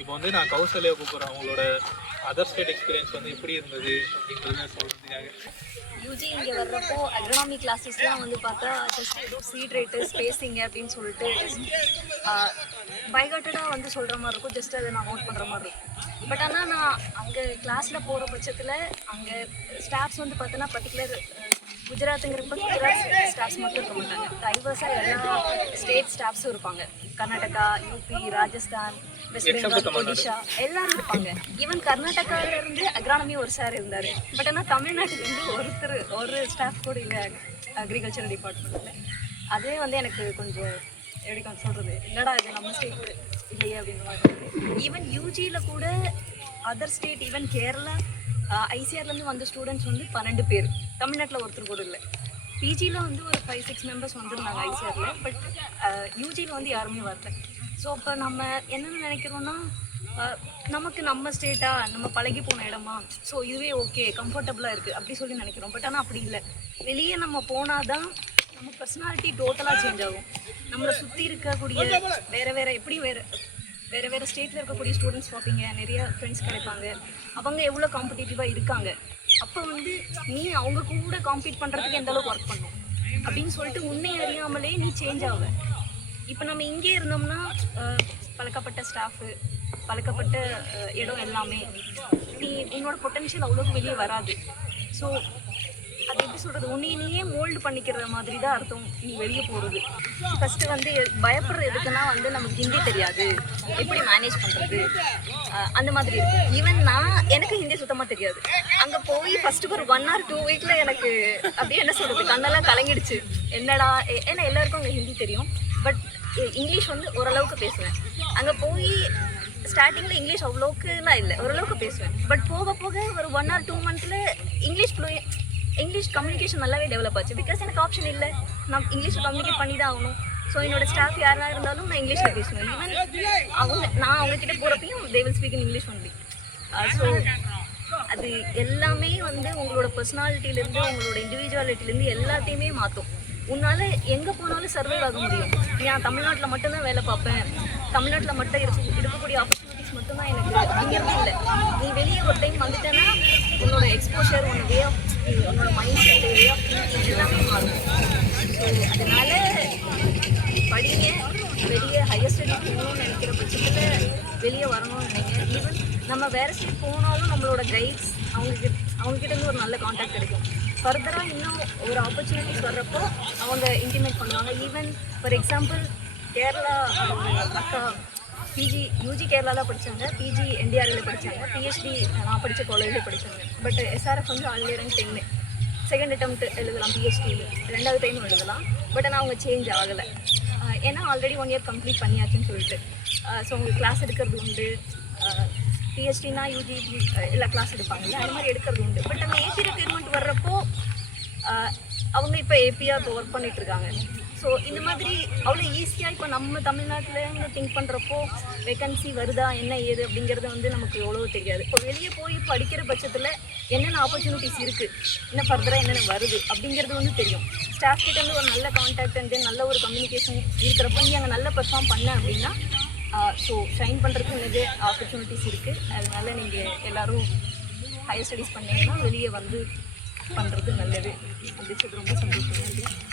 இப்போ வந்து நான் கௌசல்யா கூப்பிட்றேன், அவங்களோட அதர் ஸ்டேட் எக்ஸ்பீரியன்ஸ் வந்து எப்படி இருந்தது அப்படின்றத சொல்கிறதுக்காக. யூஜி இங்கே வர்றப்போ அக்ரானமி கிளாஸஸ்லாம் வந்து பார்த்தா ஜஸ்ட் ஏதோ சீட் ரேட்டு ஸ்பேஸிங்க அப்படின்னு சொல்லிட்டு பைகாட்டடாக வந்து சொல்கிற மாதிரி இருக்கும், ஜஸ்ட் அதை நான் நோட் பண்ணுற மாதிரி இருக்கும். பட் ஆனால் நான் அங்கே கிளாஸில் போகிற பட்சத்தில் அங்கே ஸ்டாஃப்ஸ் வந்து பார்த்தோன்னா பர்டிகுலர் குஜராத்துங்கிறப்ப குஜராத் ஸ்டாஃப்ஸ் மட்டும் இருக்க மாட்டாங்க, டைவர்ஸாக எல்லா ஸ்டேட் ஸ்டாஃப்ஸும் இருப்பாங்க. கர்நாடகா, யூபி, ராஜஸ்தான், வெஸ்ட் பெங்கால், ஒடிஷா எல்லாரும் இருப்பாங்க. ஈவன் கர்நாடகாவிலேருந்து அக்ரானமி ஒரு சார் இருந்தார். பட் ஆனால் தமிழ்நாட்டிலேருந்து ஒரு ஸ்டாஃப் கூட இல்லை அக்ரிகல்ச்சர் டிபார்ட்மெண்ட்டில். அதே வந்து எனக்கு கொஞ்சம் எப்படி சொல்கிறது, இல்லைடா இது நம்ம ஸ்டேட் இல்லையே அப்படின்ற மாதிரி. ஈவன் யூஜியில் கூட அதர் ஸ்டேட், ஈவன் கேரளா ஐசிஆர்லேருந்து வந்த ஸ்டூடெண்ட்ஸ் வந்து 12 பேர், தமிழ்நாட்டில் ஒருத்தர் கூட இல்லை. பிஜியில் வந்து ஒரு 5-6 மெம்பர்ஸ் வந்துருந்தாங்க ஐசிஆரில். பட் யூஜியில் வந்து யாருமே வரல. ஸோ இப்போ நம்ம என்னென்னு நினைக்கிறோன்னா, நமக்கு நம்ம ஸ்டேட்டா, நம்ம பழகி போன இடமா, ஸோ இதுவே ஓகே கம்ஃபர்டபுளாக இருக்குது அப்படி சொல்லி நினைக்கிறோம். பட் ஆனால் அப்படி இல்லை. வெளியே நம்ம போனால் தான் நம்ம பர்சனாலிட்டி டோட்டலாக சேஞ்ச் ஆகும். நம்மளை சுற்றி இருக்கக்கூடிய வேறு ஸ்டேட்டில் இருக்கக்கூடிய ஸ்டூடெண்ட்ஸ் பார்ப்பீங்க, நிறைய ஃப்ரெண்ட்ஸ் கிடைப்பாங்க. அவங்க எவ்வளோ காம்படிட்டிவாக இருக்காங்க. அப்போ வந்து நீ அவங்க கூட காம்பீட் பண்ணுறதுக்கு எந்த அளவுக்கு ஒர்க் பண்ணும் அப்படின்னு சொல்லிட்டு உன்னை அறியாமலே நீ சேஞ்ச் ஆக. இப்போ நம்ம இங்கே இருந்தோம்னா பழக்கப்பட்ட ஸ்டாஃபு, பழக்கப்பட்ட இடம் எல்லாமே, நீ உன்னோட பொட்டன்ஷியல் அவ்வளோக்கு வெளியே வராது. ஸோ அது எப்படி சொல்கிறது, உன்னையே மோல்டு பண்ணிக்கிற மாதிரி தான் அர்த்தம் நீ வெளியே போகிறது. ஃபஸ்ட்டு வந்து பயப்படுற எதுக்குன்னா வந்து நமக்கு ஹிந்தி தெரியாது, எப்படி மேனேஜ் பண்ணுறது அந்த மாதிரி இருக்குது. ஈவன் எனக்கு ஹிந்தி சுத்தமாக தெரியாது. அங்கே போய் ஃபஸ்ட்டு ஒரு 1 or 2 வீக்கில் எனக்கு அப்படியே என்ன சொல்கிறது, கண்ணெல்லாம் கலங்கிடுச்சு. என்னடா, ஏன்னா எல்லாருக்கும் அங்கே ஹிந்தி தெரியும், பட் இங்கிலீஷ் வந்து ஓரளவுக்கு பேசுவேன். அங்கே போய் ஸ்டார்டிங்கில் இங்கிலீஷ் அவ்வளோக்குலாம் இல்லை, ஓரளவுக்கு பேசுவேன். பட் போக போக ஒரு 1 or 2 months இங்கிலீஷ் கம்யூனிகேஷன் நல்லாவே டெவலப் ஆச்சு. பிகாஸ் எனக்கு ஆப்ஷன் இல்லை, நான் இங்கிலீஷில் கம்யூனிகேட் பண்ணி தான் ஆகணும். ஸோ என்னோட ஸ்டாஃப் யாராக இருந்தாலும் நான் இங்கிலீஷில் பேசுவேன். ஈவன் நான் அவங்கக்கிட்ட போகிறப்பையும் they will speak in English only. So அது எல்லாமே வந்து உங்களோட பர்சனாலிட்டியிலேருந்து, உங்களோட இண்டிவிஜுவாலிட்டிலேருந்து எல்லாத்தையுமே மாற்றும். உன்னால் எங்கே போனாலும் சர்வைவ் ஆக முடியும். நான் தமிழ்நாட்டில் மட்டும்தான் வேலை பார்ப்பேன், தமிழ்நாட்டில் மட்டும் இருக்கக்கூடிய ஆப்பர்ச்சுனிட்டிஸ் மட்டும்தான் எனக்கு அப்படிங்கிறது இல்லை. நீ வெளியே ஒரு டைம் வந்துட்டேன்னா உன்னோட எக்ஸ்போஷர், உன்னோட mindset, way of thinking எல்லாமே மாறும். ஸோ அதனால் படிங்க, வெளியே ஹையர் ஸ்டடி போகணும்னு நினைக்கிற பட்சத்தில் வெளியே வரணும்னு நினைக்கிறேன். ஈவன் நம்ம வேறு ஸ்டேட் போனாலும் நம்மளோட கைட்ஸ் அவங்ககிட்ட ஒரு நல்ல கான்டாக்ட் கிடைக்கும். ஃபர்தராக இன்னும் ஒரு ஆப்பர்ச்சுனிட்டிஸ் வர்றப்போ அவங்க இன்டிமேட் பண்ணுவாங்க. ஈவன் ஃபார் எக்ஸாம்பிள் கேரளா அக்கா யூஜி கேரளாவில் படித்தாங்க, பிஜி என்டிஆரில் படித்தாங்க, பிஹெச்டி நான் படித்த காலேஜில் படித்தாங்க. பட் எஸ்ஆர்எஃப் வந்து ஆல் இயர் 10 செகண்ட் அட்டெம்ப்ட் எழுதலாம், பிஹெச்டியில் 2வது டைம் எழுதலாம். பட் ஆனால் அவங்க சேஞ்ச் ஆகலை, ஏன்னா ஆல்ரெடி 1 year கம்ப்ளீட் பண்ணியாச்சுன்னு சொல்லிட்டு. ஸோ உங்களுக்கு கிளாஸ் எடுக்கிறது உண்டு. பிஹெச்டினா யூஜி எல்லா கிளாஸ் எடுப்பாங்கல்ல, அது மாதிரி எடுக்கிறது உண்டு. பட் அந்த ஏபி ரெக்யர்மெண்ட் வர்றப்போ அவங்க இப்போ ஏபியாக இப்போ ஒர்க் பண்ணிகிட்ருக்காங்க. ஸோ இந்த மாதிரி அவ்வளோ ஈஸியாக இப்போ நம்ம தமிழ்நாட்டிலேருந்து திங்க் பண்ணுறப்போ வேக்கன்சி வருதா என்ன ஏது அப்படிங்கிறது வந்து நமக்கு எவ்வளோ தெரியாது. இப்போ வெளியே போய் படிக்கிற பட்சத்தில் என்னென்ன ஆப்பர்ச்சுனிட்டிஸ் இருக்குது, இன்னும் ஃபர்தராக என்னென்ன வருது அப்படிங்கிறது வந்து தெரியும். ஸ்டாஃப் கிட்டேருந்து ஒரு நல்ல கான்டாக்ட் அண்ட் நல்ல ஒரு கம்யூனிகேஷன் இருக்கிறப்போ நீ அங்கே நல்லா பெர்ஃபார்ம் பண்ண அப்படின்னா ஸோ ஷைன் பண்ணுறதுக்கு நிறைய ஆப்பர்ச்சுனிட்டிஸ் இருக்குது. அதனால நீங்கள் எல்லோரும் ஹையர் ஸ்டடீஸ் பண்ணிங்கன்னா வெளியே வந்து பண்ணுறது நல்லது. அப்படி சொல்லி ரொம்ப சந்தோஷமாக இருக்குது.